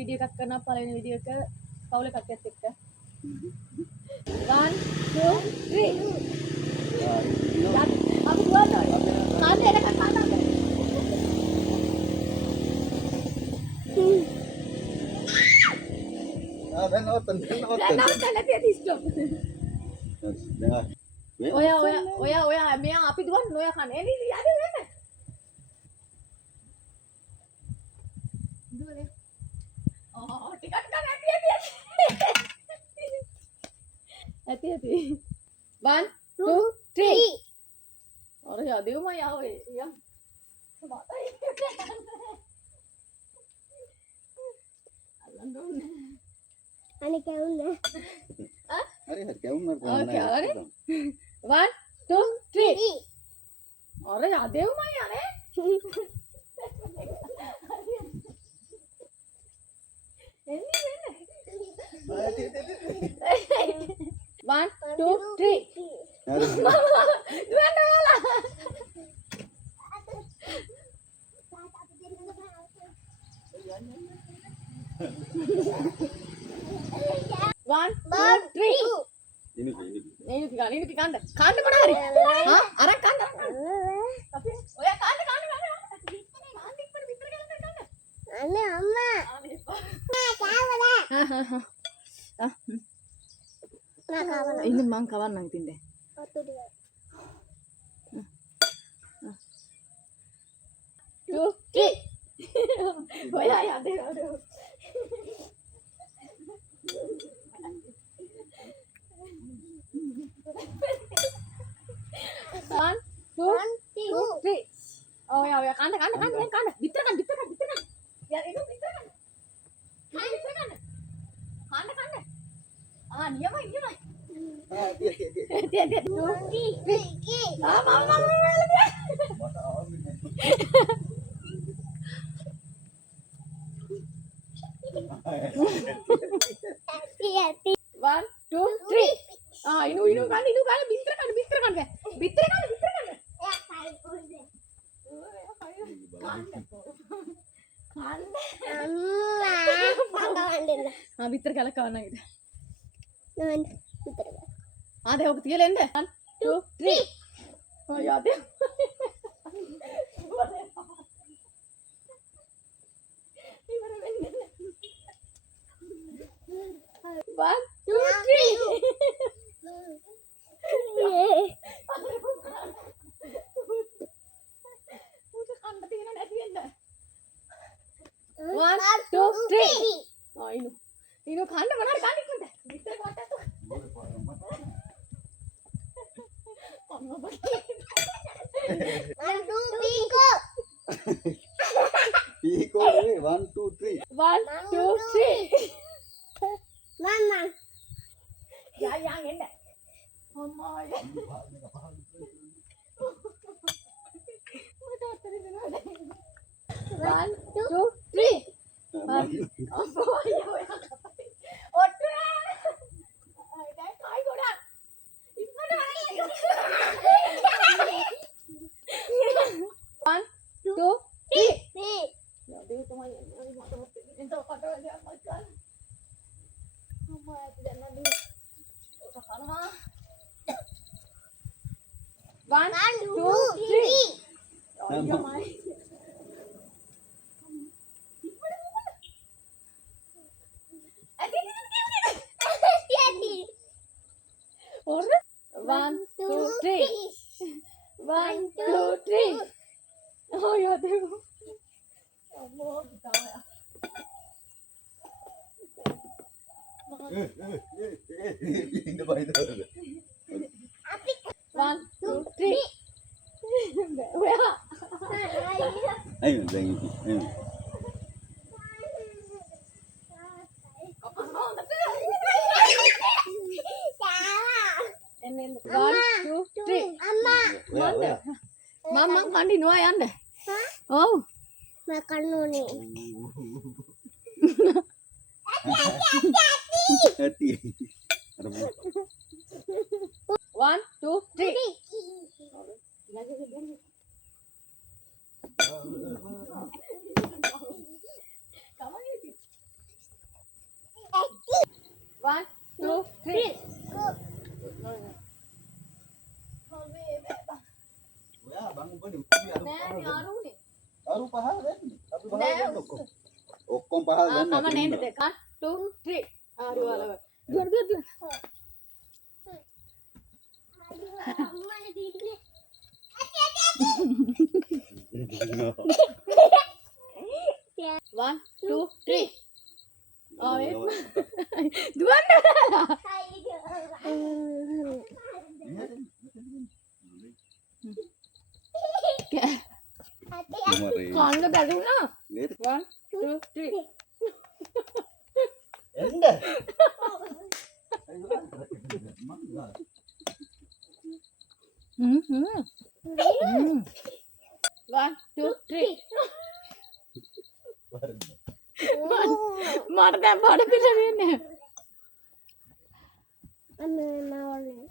Video එකක් කරනවා පළවෙනි වීඩියෝ එක පවුල කට්ටියත් එක්ක. 1 2 3 අපි දුවනවා. කාන්ද එනකන් කාන්ද. දැන් නවත්තන්න. නැති ස්ටොප්. ඔයා මෙයා අපි දුවන්න ඔයා කන්නේ. එනි යන්න යන්න. දුවනේ. ටිකට් ගන්න ඇති. 1 2 3 अरे यादेव मैं यावे या बात है आणि काय होणार अरे क्या उम्र का ओके अरे 1 2 3 अरे यादेव मैं यारे 1 2 3 1 2 3 ini kan kan mana hari hah arah kan tapi oh ya kan आणि अम्मा काय होणार ini mang kawan nang tindeatu dia 2 3 oh ya deh aduh 1 2 3 oh ya kan bitter kan biar itu bitter kan ah dia mah dia 2 3 mama iya 1 2 3 ah ini kan bitter kan bitter kan ya kai udah amma kawan ah bitter kala kawan gitu nan putar ah deh aku tiga lende 1 2 3 oh ya deh 1 2 3 oh ini kan benar kan ikut bitter kota tuh Mandu Piko. Piko ni 1 2 3. 1 2 3. Mama. Ya yang ini. Mama ya. One, two, three. Oh ya ya. Otra. Đây khỏi cô đó. One, two, three. Jadi teman itu pada dia makan. Mama tidak nanti. Udah kan mah. 1 2 3. Oh iya mai. Or 1 2 3. 1 2 3. Oh ya deh. Allah kita ya. Ini baik tu. 1 2 3. Where? Ayo jangan itu. Ayo. And then 1 2 3. Mama. Mama kan di nuai anda. Hah? Oh. Makan nuni. Hati. 1 2 3. 3 ඔයා බං උඹනේ නෑ මේ අරුනේ අරු පහල දැන්නේ අපි නෑ පහල ඔක්කොම පහල දැන්නේ අම නේද දෙක 1 2 3 අරු වලව දුවන අම්මා දින්නේ 1 2 3 ආවේ දුවන්න කන්න බැලුණා 1 2 3 එන්න හ්ම් 1 2 3 මට දැන් බඩ පිට වෙන්නේ අම්මා නවලේ